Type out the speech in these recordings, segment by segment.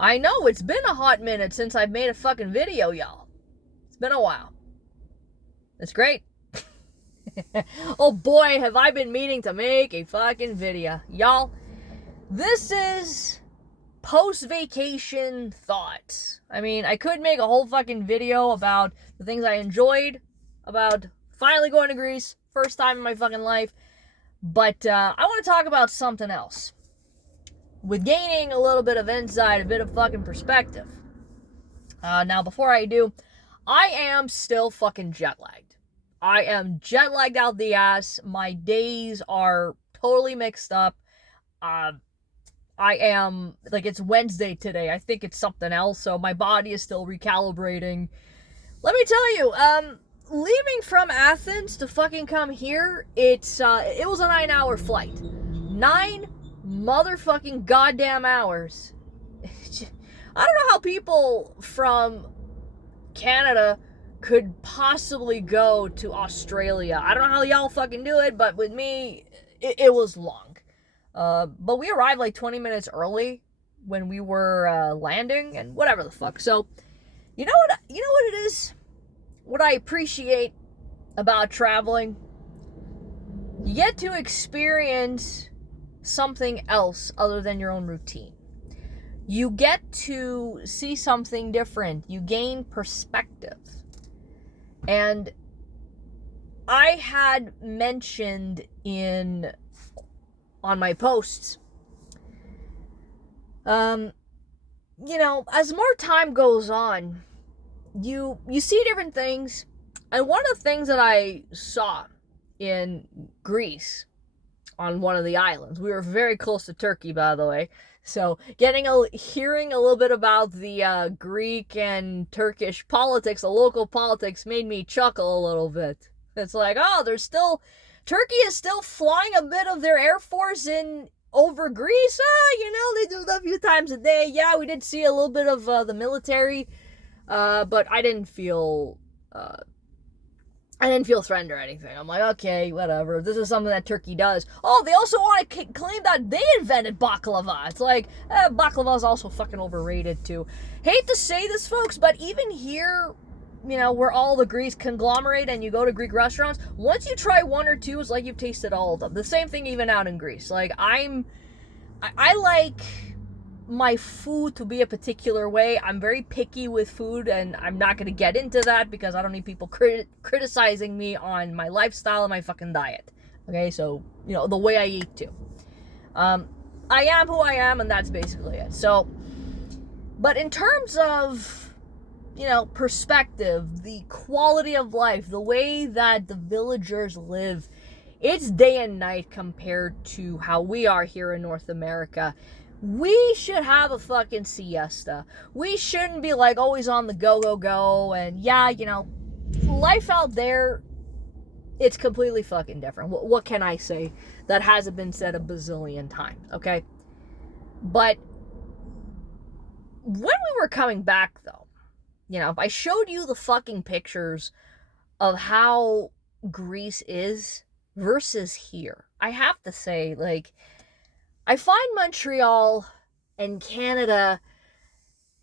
I know, it's been a hot minute since I've made a fucking video, y'all. It's been a while. It's great. Oh boy, have I been meaning to make a fucking video. Y'all, this is post-vacation thoughts. I mean, I could make a whole fucking video about the things I enjoyed, about finally going to Greece, first time in my fucking life, but I want to talk about something else. With gaining a little bit of insight, a bit of fucking perspective. Now, before I do, I am still fucking jet-lagged. I am jet-lagged out the ass. My days are totally mixed up. I am, like, it's Wednesday today. I think it's something else, so my body is still recalibrating. Let me tell you, leaving from Athens to fucking come here, it was a 9-hour flight. 9 motherfucking goddamn hours. I don't know how people from Canada could possibly go to Australia. I don't know how y'all fucking do it, but with me, it was long. But we arrived like 20 minutes early when we were landing, and whatever the fuck. So, you know what it is? What I appreciate about traveling? You get to experience something else other than your own routine. You get to see something different. You gain perspective. And I had mentioned on my posts, as more time goes on, you see different things. And one of the things that I saw in Greece, on one of the islands, we were very close to Turkey, by the way, so hearing a little bit about the Greek and Turkish politics, the local politics, made me chuckle a little bit. It's like, oh, Turkey is still flying a bit of their Air Force over Greece. They do that a few times a day. Yeah, we did see a little bit of the military, but I didn't feel threatened or anything. I'm like, okay, whatever. This is something that Turkey does. Oh, they also want to claim that they invented baklava. It's like, baklava is also fucking overrated too. Hate to say this, folks, but even here, where all the Greeks conglomerate and you go to Greek restaurants, once you try one or two, it's like you've tasted all of them. The same thing even out in Greece. Like, I like my food to be a particular way. I'm very picky with food, and I'm not going to get into that because I don't need people criticizing me on my lifestyle and my fucking diet. Okay, so, the way I eat too. I am who I am, and that's basically it. So, but in terms of, perspective, the quality of life, the way that the villagers live, it's day and night compared to how we are here in North America. We should have a fucking siesta. We shouldn't be like always on the go. And yeah, life out there, it's completely fucking different. What can I say that hasn't been said a bazillion times, okay? But when we were coming back, though, if I showed you the fucking pictures of how Greece is versus here, I have to say, like, I find Montreal and Canada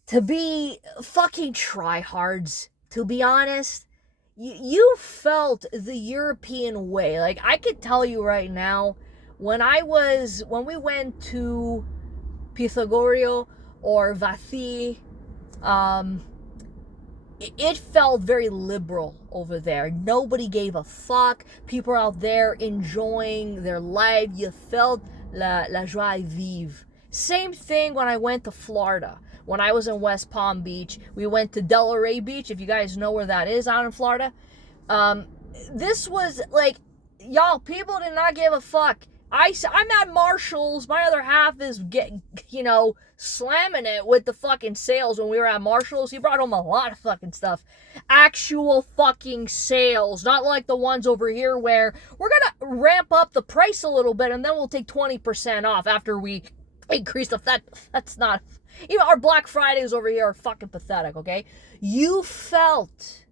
to be fucking tryhards, to be honest. You felt the European way. Like, I could tell you right now, when we went to Pythagorio or Vathi, it felt very liberal over there. Nobody gave a fuck. People are out there enjoying their life. You felt la joie vive. Same thing when I went to Florida. When I was in West Palm Beach, we went to Delray Beach, if you guys know where that is out in Florida. This was like, y'all, people did not give a fuck. I'm at Marshall's. My other half is slamming it with the fucking sales when we were at Marshall's. He brought home a lot of fucking stuff. Actual fucking sales. Not like the ones over here where we're gonna ramp up the price a little bit and then we'll take 20% off after we increase that's not... Even our Black Fridays over here are fucking pathetic, okay? You felt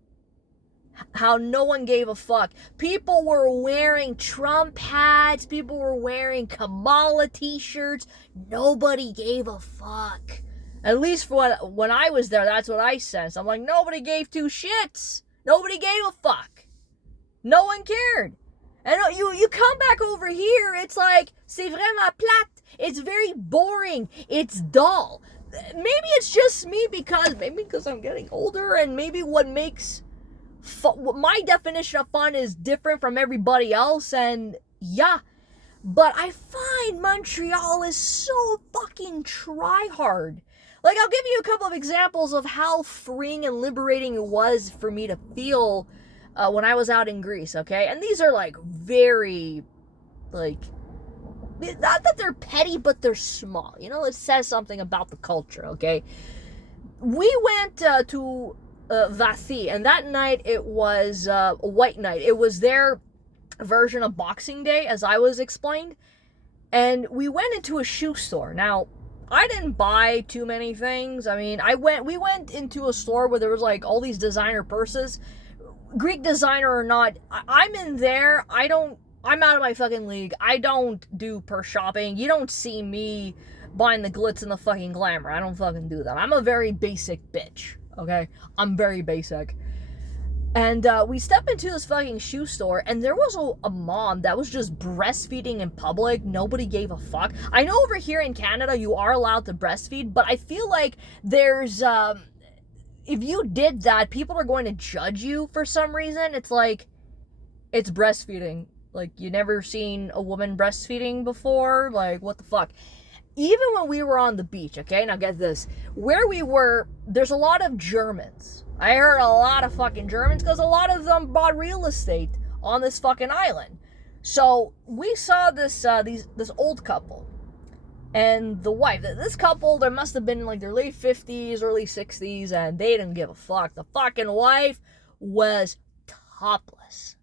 how no one gave a fuck. People were wearing Trump hats. People were wearing Kamala t-shirts. Nobody gave a fuck. At least for when I was there, that's what I sensed. I'm like, nobody gave two shits. Nobody gave a fuck. No one cared. And you come back over here, it's like, c'est vraiment plate. It's very boring. It's dull. Maybe it's just me because I'm getting older, and maybe what makes my definition of fun is different from everybody else, and yeah. But I find Montreal is so fucking try-hard. Like, I'll give you a couple of examples of how freeing and liberating it was for me to feel when I was out in Greece, okay? And these are, like, very, like, not that they're petty, but they're small. You know, it says something about the culture, okay? We went to Vassy, and that night it was a white night. It was their version of Boxing Day, as I was explained. And we went into a shoe store. Now, I didn't buy too many things. I mean, we went into a store where there was like all these designer purses. Greek designer or not, I'm in there. I'm out of my fucking league. I don't do purse shopping. You don't see me buying the glitz and the fucking glamour. I don't fucking do that. I'm a very basic bitch, okay? I'm very basic. And we stepped into this fucking shoe store, and there was a mom that was just breastfeeding in public. Nobody gave a fuck. I know over here in Canada you are allowed to breastfeed, but I feel like there's, if you did that, people are going to judge you for some reason. It's like, it's breastfeeding. Like, you never seen a woman breastfeeding before? Like, what the fuck? Even when we were on the beach, okay? Now get this. Where we were, there's a lot of Germans. I heard a lot of fucking Germans because a lot of them bought real estate on this fucking island. So we saw this old couple and the wife. This couple, there must have been in like their late 50s, early 60s, and they didn't give a fuck. The fucking wife was topless.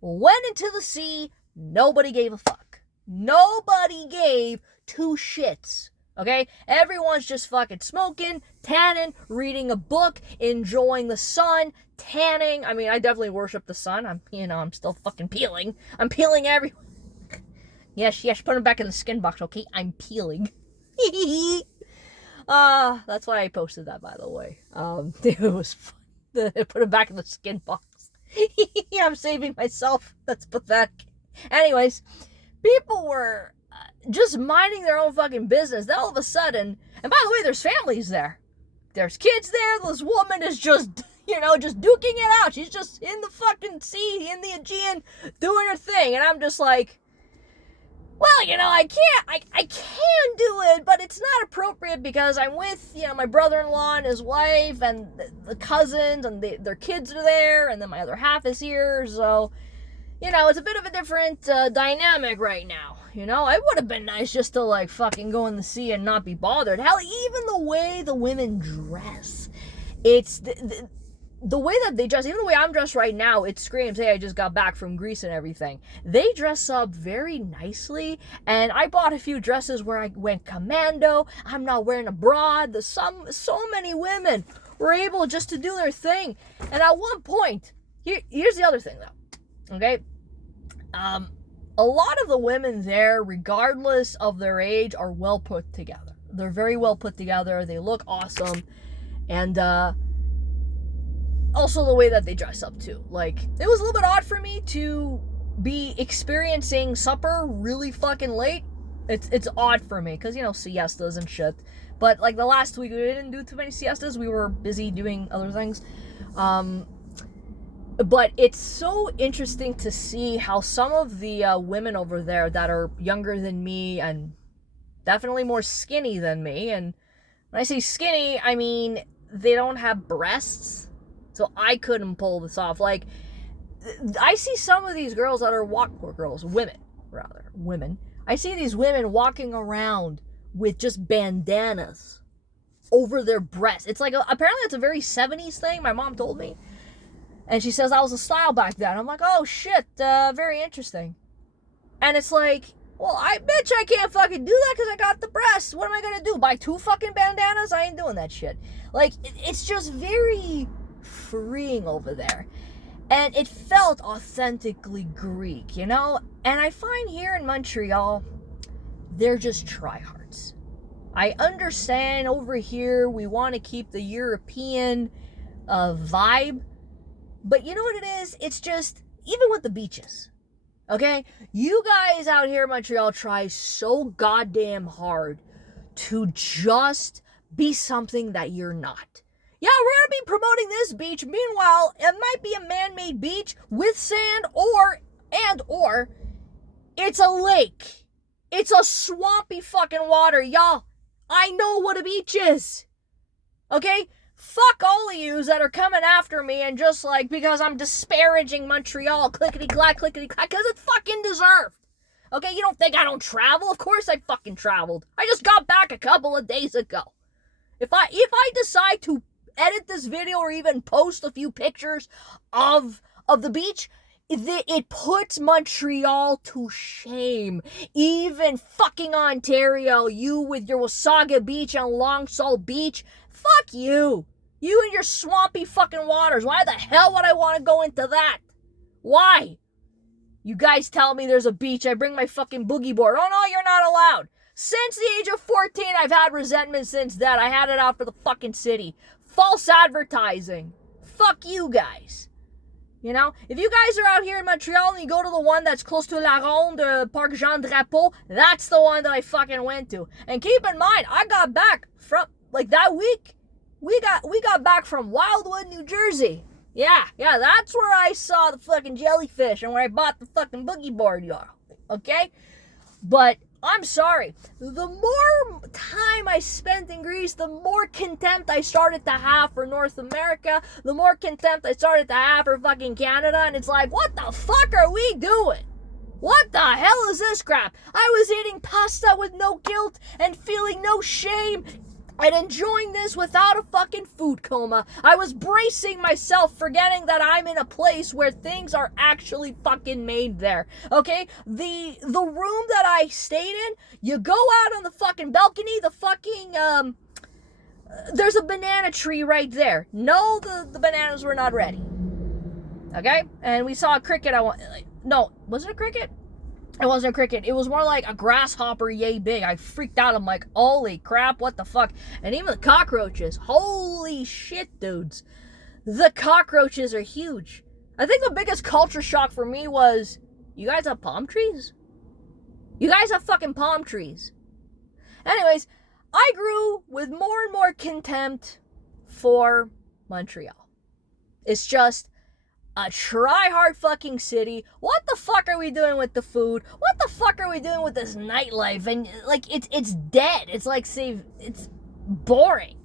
Went into the sea, nobody gave a fuck. Nobody gave two shits. Okay? Everyone's just fucking smoking, tanning, reading a book, enjoying the sun, tanning. I mean, I definitely worship the sun. I'm still fucking peeling. I'm peeling everyone. Yes, put it back in the skin box, okay? I'm peeling. That's why I posted that, by the way. It was fun. Put it back in the skin box. I'm saving myself. That's pathetic. Anyways, people were just minding their own fucking business. Then all of a sudden, and by the way, there's families there. There's kids there. This woman is just duking it out. She's just in the fucking sea, in the Aegean, doing her thing. And I'm just like, well, I can do it, but it's not appropriate because I'm with, my brother-in-law and his wife and the cousins and their kids are there, and then my other half is here, so, it's a bit of a different dynamic right now. It would have been nice just to, like, fucking go in the sea and not be bothered. Hell, even the way the women dress, it's the way that they dress, even the way I'm dressed right now, it screams, hey, I just got back from Greece and everything. They dress up very nicely, and I bought a few dresses where I went commando. I'm not wearing a bra. So many women were able just to do their thing. And at one point, here's the other thing, though, okay? A lot of the women there, regardless of their age, are well put together. They're very well put together. They look awesome. And, also the way that they dress up too. Like, it was a little bit odd for me to be experiencing supper really fucking late. It's odd for me because, siestas and shit. But like the last week we didn't do too many siestas. We were busy doing other things. But it's so interesting to see how some of the women over there that are younger than me and definitely more skinny than me, and when I say skinny, I mean they don't have breasts. So I couldn't pull this off. Like, I see some of these girls that are women. I see these women walking around with just bandanas over their breasts. It's like, apparently it's a very 70s thing, my mom told me. And she says that was a style back then. I'm like, oh shit, very interesting. And it's like, well, I can't fucking do that because I got the breasts. What am I gonna do? Buy 2 fucking bandanas? I ain't doing that shit. Like, it's just very freeing over there, and it felt authentically Greek, And I find here in Montreal, they're just tryhards. I understand over here we want to keep the European vibe, but you know what it is? It's just, even with the beaches, okay? You guys out here in Montreal try so goddamn hard to just be something that you're not. Yeah, we're gonna be promoting this beach. Meanwhile, it might be a man-made beach with sand, or it's a lake. It's a swampy fucking water, y'all. I know what a beach is. Okay? Fuck all of yous that are coming after me and just like, because I'm disparaging Montreal, clickety-clack, clickety-clack, because it's fucking deserved. Okay, you don't think I don't travel? Of course I fucking traveled. I just got back a couple of days ago. If I decide to edit this video or even post a few pictures of the beach, it puts Montreal to shame. Even fucking Ontario, you with your Wasaga Beach and Long Sault Beach, fuck you. You and your swampy fucking waters. Why the hell would I want to go into that? Why? You guys tell me there's a beach, I bring my fucking boogie board. Oh no, you're not allowed. Since the age of 14, I've had resentment since then. I had it out for the fucking city. False advertising. Fuck you guys. You know, if you guys are out here in Montreal and you go to the one that's close to La Ronde, Parc Jean Drapeau, that's the one that I fucking went to. And keep in mind, I got back from, like, that week, we got back from Wildwood, New Jersey. Yeah, that's where I saw the fucking jellyfish and where I bought the fucking boogie board, y'all. Okay? But I'm sorry. The more time I spent in Greece, the more contempt I started to have for North America, the more contempt I started to have for fucking Canada, and it's like, what the fuck are we doing? What the hell is this crap? I was eating pasta with no guilt and feeling no shame and enjoying this without a fucking food coma. I was bracing myself, forgetting that I'm in a place where things are actually fucking made there. Okay? The room that I stayed in, you go out on the fucking balcony, the fucking, there's a banana tree right there. No, the bananas were not ready. Okay? And we saw a cricket. No, was it a cricket? It wasn't a cricket. It was more like a grasshopper yay big. I freaked out. I'm like, holy crap, what the fuck? And even the cockroaches. Holy shit, dudes. The cockroaches are huge. I think the biggest culture shock for me was, you guys have palm trees? You guys have fucking palm trees. Anyways, I grew with more and more contempt for Montreal. It's just a try-hard fucking city. What the fuck are we doing with the food? What the fuck are we doing with this nightlife? And, like, it's dead. It's, like, it's boring.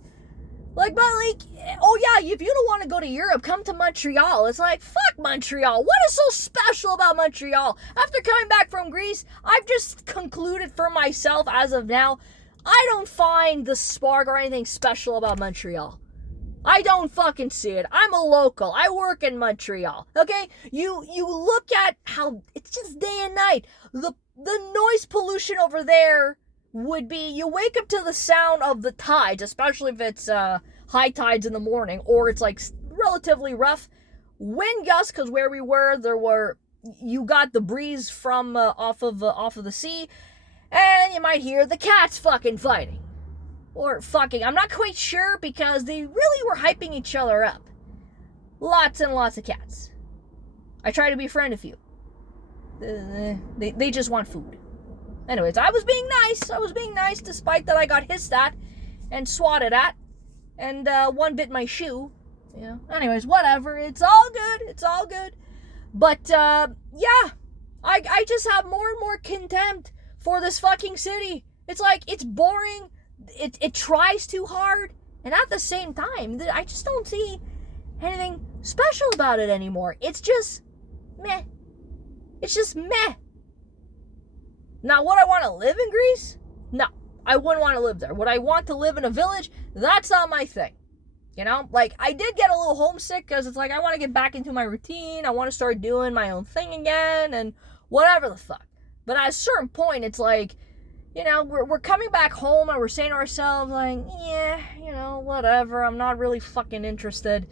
Like, but, like, oh, yeah, if you don't want to go to Europe, come to Montreal. It's like, fuck Montreal. What is so special about Montreal? After coming back from Greece, I've just concluded for myself, as of now, I don't find the spark or anything special about Montreal. I don't fucking see it. I'm a local. I work in Montreal. Okay? You look at how it's just day and night. The noise pollution over there would be, you wake up to the sound of the tides, especially if it's high tides in the morning, or it's like relatively rough wind gusts, because where we were, you got the breeze from off of the sea, and you might hear the cats fucking fighting. Or fucking, I'm not quite sure, because they really were hyping each other up. Lots and lots of cats. I try to befriend a few. They just want food. Anyways, I was being nice, despite that I got hissed at and swatted at, and one bit my shoe. You know. Anyways, whatever. It's all good. But yeah, I just have more and more contempt for this fucking city. It's like, it's boring. It tries too hard, and at the same time, I just don't see anything special about it anymore. It's just meh. It's just meh. Now, would I want to live in Greece? No, I wouldn't want to live there. Would I want to live in a village? That's not my thing. You know, like, I did get a little homesick, because it's like, I want to get back into my routine. I want to start doing my own thing again, and whatever the fuck. But at a certain point, it's like, you know, we're coming back home, and we're saying to ourselves, like, yeah, you know, whatever. I'm not really fucking interested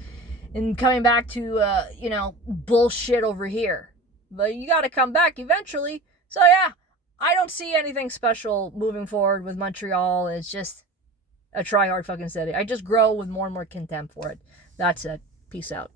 in coming back to, you know, bullshit over here. But you got to come back eventually. So, yeah, I don't see anything special moving forward with Montreal. It's just a try hard fucking city. I just grow with more and more contempt for it. That's it. Peace out.